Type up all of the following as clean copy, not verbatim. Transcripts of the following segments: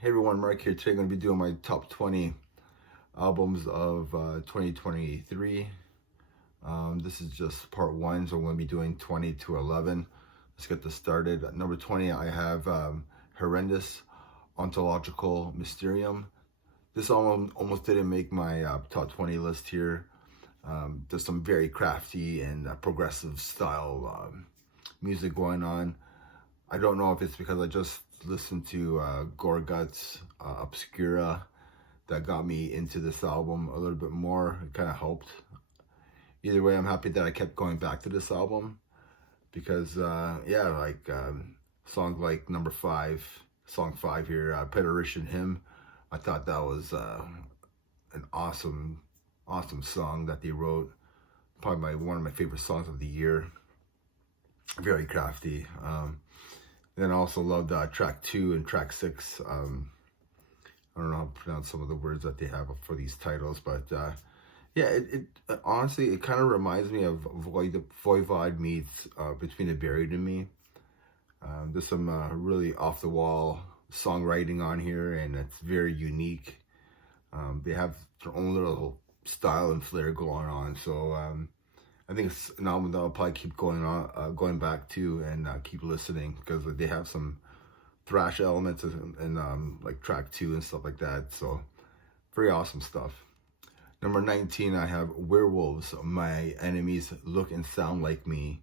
Hey everyone, Mark here. Today I'm going to be doing my top 20 albums of 2023. This is just part one, so I'm going to be doing 20 to 11. Let's get this started. At number 20, I have Horrendous, Ontological, Mysterium. This album almost didn't make my top 20 list here. There's some very crafty and progressive style music going on. I don't know if it's because I just listened to Gorguts, Obscura, that got me into this album a little bit more. It kind of helped. Either way, I'm happy that I kept going back to this album because, songs like number 5, song 5 here, Pederation Hymn, I thought that was an awesome song that they wrote. Probably one of my favorite songs of the year. Very crafty. Then I also loved track 2 and track 6. I don't know how to pronounce some of the words that they have for these titles, but it honestly, it kind of reminds me of Voivod meets Between the Buried and Me. There's some really off-the-wall songwriting on here, and it's very unique. They have their own little style and flair going on, so I think it's an album that I'll probably keep going back to and keep listening because they have some thrash elements in like track 2 and stuff like that. So very awesome stuff. Number 19, I have Werewolves, My Enemies Look and Sound Like Me.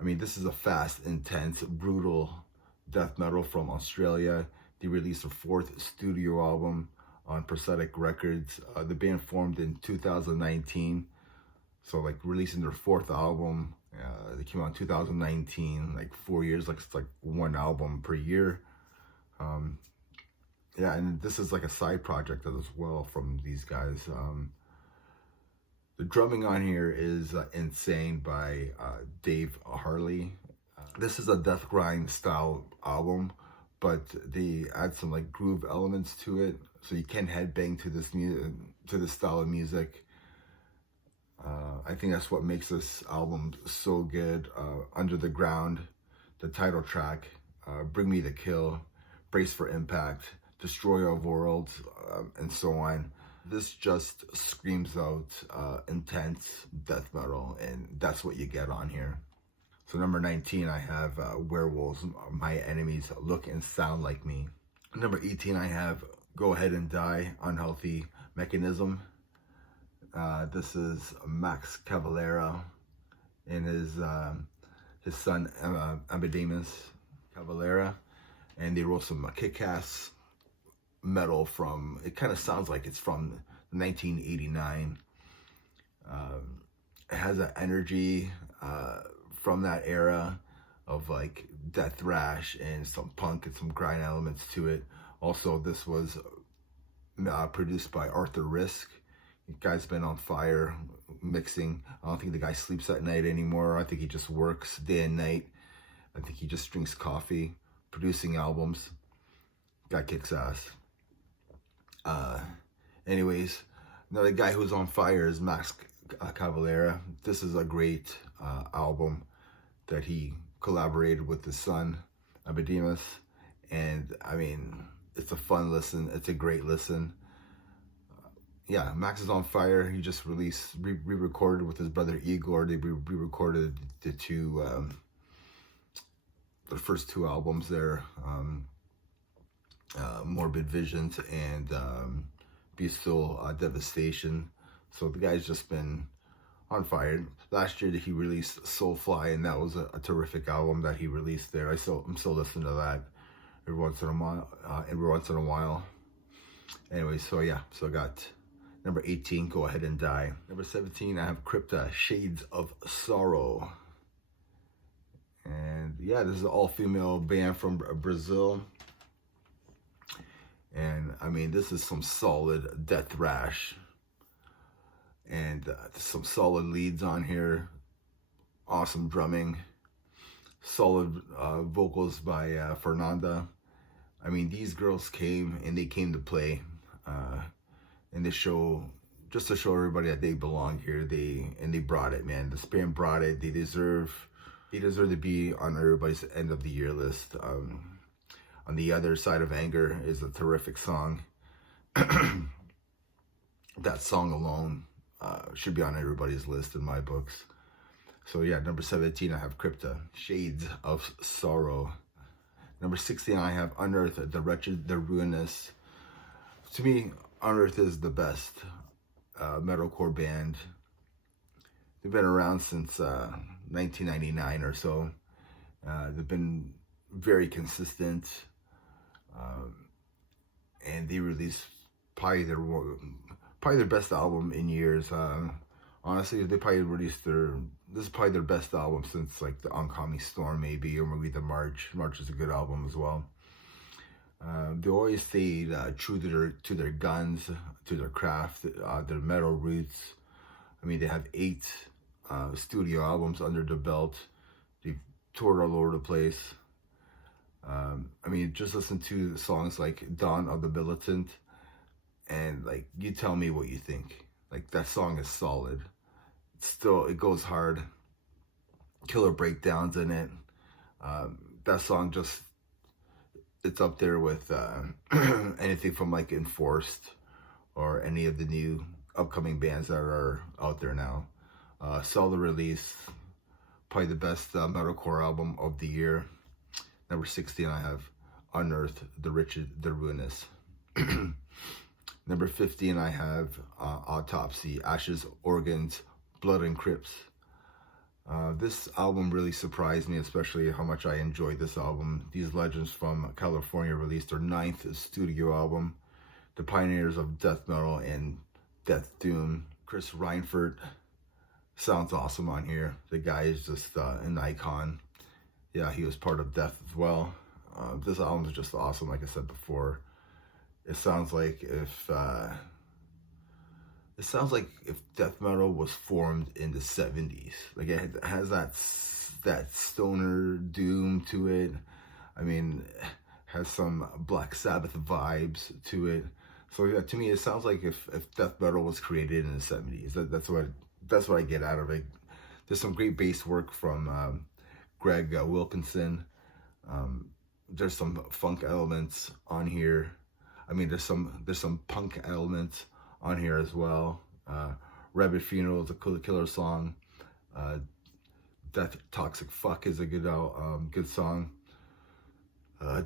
I mean, this is a fast, intense, brutal death metal from Australia. They released their 4th studio album on Prosthetic Records. The band formed in 2019. So like releasing their 4th album, they came out in 2019, like 4 years, like it's like one album per year. And this is like a side project as well from these guys. The drumming on here is insane by Dave Harley. This is a death grind style album, but they add some like groove elements to it, so you can headbang to this to this style of music. I think that's what makes this album so good. Under the Ground, the title track, Bring Me the Kill, Brace for Impact, Destroyer of Worlds, and so on. This just screams out intense death metal, and that's what you get on here. So number 19, I have Werewolves, My Enemies Look and Sound Like Me. Number 18, I have Go Ahead and Die, Unhealthy Mechanism. This is Max Cavalera and his son Amadeus Cavalera, and they wrote some kick-ass metal from. It kind of sounds like it's from 1989. It has an energy from that era of like death thrash and some punk and some grind elements to it. Also, this was produced by Arthur Risk. The guy's been on fire mixing. I don't think the guy sleeps at night anymore. I think he just works day and night. I think he just drinks coffee, producing albums. Guy kicks ass. Anyways, another guy who's on fire is Max Cavalera. This is a great album that he collaborated with his son, Amadeus. And I mean, it's a fun listen. It's a great listen. Max is on fire. He just re-recorded with his brother Igor. They re-recorded the first 2 albums there, Morbid Visions and Bestial Devastation. So the guy's just been on fire. Last year he released Soulfly, and that was a terrific album that he released there. I'm still listening to that every once in a while. Anyway, so I got number 18, Go Ahead and Die. Number 17, I have Krypta, Shades of Sorrow. And this is an all-female band from Brazil. And I mean, this is some solid death thrash. And some solid leads on here. Awesome drumming. Solid vocals by Fernanda. I mean, these girls came to play. And they just to show everybody that they belong here. They brought it, man. The band brought it. They deserve to be on everybody's end of the year list. On the Other Side of Anger is a terrific song. That song alone should be on everybody's list in my books. So yeah, number 17, I have Krypta, Shades of Sorrow. Number 16, I have Unearth, The Wretched, The Ruinous. To me, Unearth is the best metalcore band. They've been around since 1999 or so. They've been very consistent, and they released probably their best album in years. Honestly, they probably released this is probably their best album since like the Oncoming Storm, maybe, or maybe the March. March is a good album as well. They always stayed true to their guns, to their craft, their metal roots. I mean, they have 8 studio albums under the belt. They've toured all over the place. I mean, just listen to songs like Dawn of the Militant, and like, you tell me what you think. Like, that song is solid. It goes hard. Killer breakdowns in it. That song just, it's up there with anything from like Enforced or any of the new upcoming bands that are out there now. Solid release. Probably the best metalcore album of the year. Number 16, I have Unearth, The Wretched, The Ruinous. Number 15, I have Autopsy, Ashes, Organs, Blood and Crypts. This album really surprised me, especially how much I enjoyed this album. These legends from California released their 9th studio album, the pioneers of death metal and death doom. Chris Reinfurt sounds awesome on here. The guy is just an icon. Yeah, he was part of Death as well. This album is just awesome, like I said before. It sounds like if death metal was formed in the 70s. Like, it has that stoner doom to it. I mean, it has some Black Sabbath vibes to it. So yeah, to me, it sounds like if death metal was created in the 70s. That's what I get out of it. There's some great bass work from Greg Wilkinson. There's some funk elements on here. I mean, there's some punk elements on here as well. Rabbit Funeral is a killer song. Death Toxic Fuck is a good song.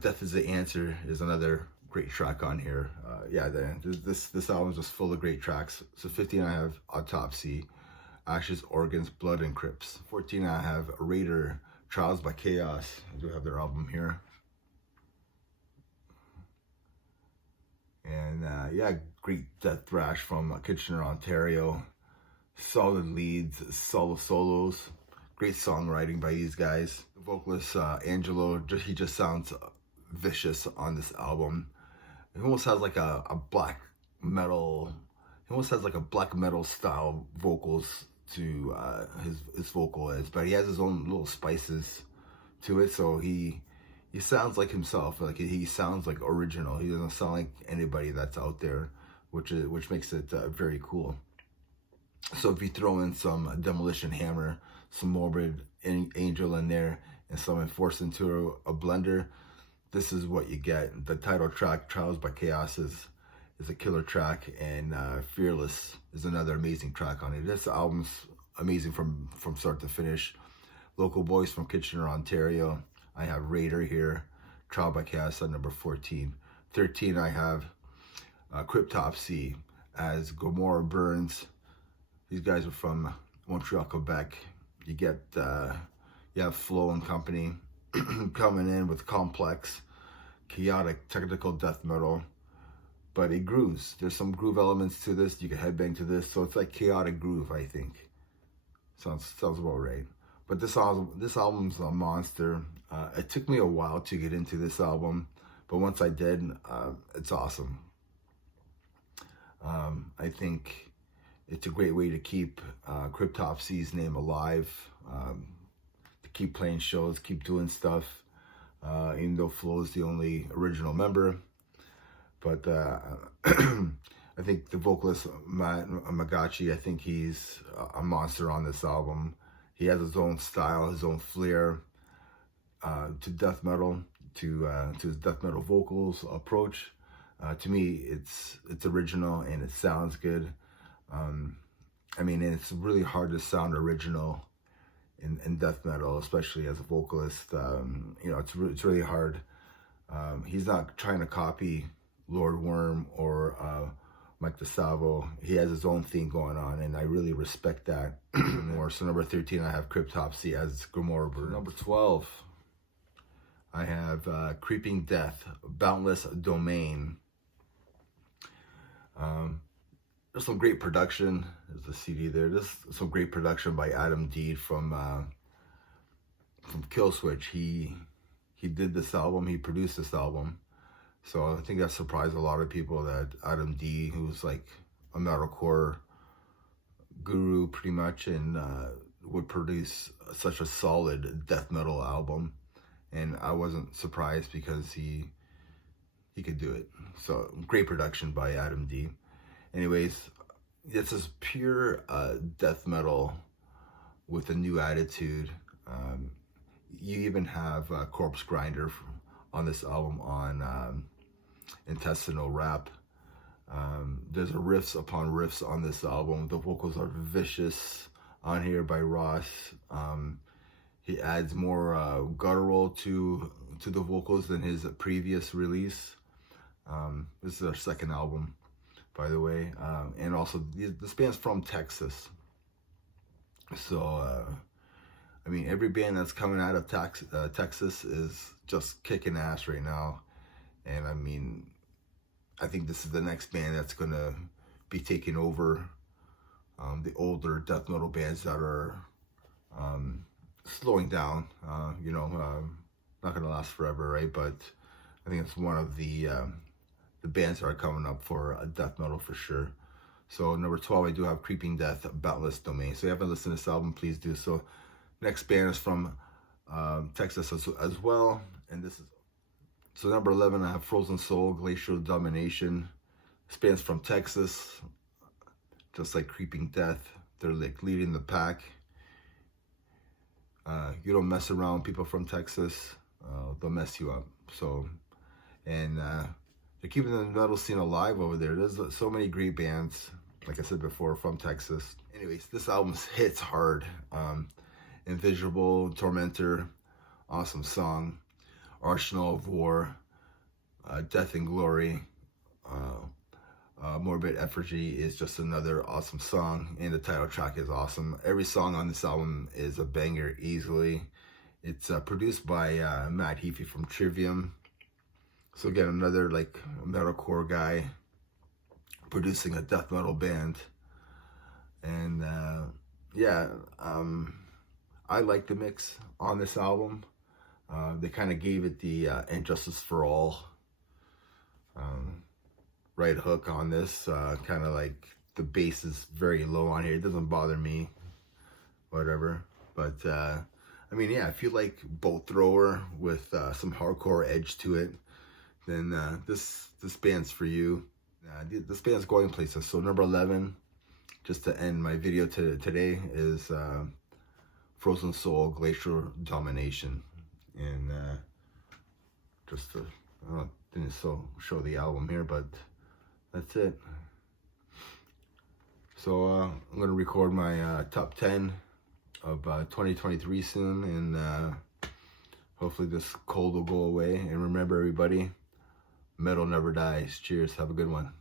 Death is the Answer is another great track on here. Yeah, this album is just full of great tracks. So 15, I have Autopsy, Ashes, Organs, Blood and Crypts. 14, I have Raider, Trials by Chaos. I do have their album here. And yeah, great death thrash from Kitchener, Ontario. Solid leads, solid solos. Great songwriting by these guys. The vocalist Angelo, he just sounds vicious on this album. He almost has like a black metal. He almost has like a black metal style vocals to his vocal is, but he has his own little spices to it. So he sounds like himself. Like, he sounds like original. He doesn't sound like anybody that's out there, which makes it very cool. So if you throw in some Demolition Hammer, some Morbid Angel in there, and some Enforced into a blender, this is what you get. The title track, Trials by Chaos, is a killer track, and Fearless is another amazing track on it. This album's amazing from start to finish. Local boys from Kitchener, Ontario. I have Raider here, Trial by Chaos at number 14. 13, I have Cryptopsy as Gomorrah Burns. These guys are from Montreal, Quebec. You have Flo and company coming in with complex, chaotic, technical death metal, but it grooves. There's some groove elements to this. You can headbang to this, so it's like chaotic groove, I think. Sounds about right. But this album's a monster. It took me a while to get into this album, but once I did, it's awesome. I think it's a great way to keep Cryptopsy's name alive, to keep playing shows, keep doing stuff, even though Flo's the only original member. But I think the vocalist, Matt Magachi, I think he's a monster on this album. He has his own style, his own flair to death metal. to his death metal vocals approach. To me, it's original and it sounds good. I mean, it's really hard to sound original in death metal, especially as a vocalist. You know, it's really hard. He's not trying to copy Lord Worm or Mike DeSalvo. He has his own thing going on, and I really respect that more. So number 13, I have Cryptopsy as Grimoire. Number 12, I have Creeping Death, Boundless Domain. There's some great production. There's a CD there. There's some great production by Adam D from Killswitch. He did this album. He produced this album. So I think that surprised a lot of people that Adam D, who's like a metalcore guru pretty much, and would produce such a solid death metal album. And I wasn't surprised because he could do it. So great production by Adam D. Anyways, this is pure death metal with a new attitude. You even have Corpse Grinder on this album on Intestinal Rap. There's riffs upon riffs on this album. The vocals are vicious on here by Ross. He adds more guttural to the vocals than his previous release. This is our second album, by the way. And also, this band's from Texas. So, I mean, every band that's coming out of Texas is just kicking ass right now. And I mean, I think this is the next band that's going to be taking over the older death metal bands that are slowing down. You know, not going to last forever, right? But I think it's one of the bands that are coming up for death metal for sure. So number 12, I do have Creeping Death, Boundless Domain. So if you haven't listened to this album, please do so. Next band is from Texas as well, and this is so number 11. I have Frozen Soul, Glacial Domination. This band's from Texas, just like Creeping Death. They're like leading the pack. You don't mess around with people from Texas; they'll mess you up. So, and they're keeping the metal scene alive over there. There's so many great bands, like I said before, from Texas. Anyways, this album hits hard. Invisible, Tormentor, awesome song. Arsenal of War, Death and Glory, Morbid Effigy is just another awesome song, and the title track is awesome. Every song on this album is a banger easily. It's produced by Matt Heafy from Trivium. So again, another like metalcore guy producing a death metal band. And yeah, I like the mix on this album. They kind of gave it the Injustice for All right hook on this. Kind of like the bass is very low on here. It doesn't bother me, whatever. But I mean, yeah, if you like Bolt Thrower with some hardcore edge to it, then this band's for you. This band's going places. So number 11, just to end my video today, is Frozen Soul, Glacial Domination. And just to, didn't show the album here, but that's it. So I'm gonna record my top 10 of 2023 soon, and hopefully this cold will go away. And remember, everybody, metal never dies. Cheers. Have a good one.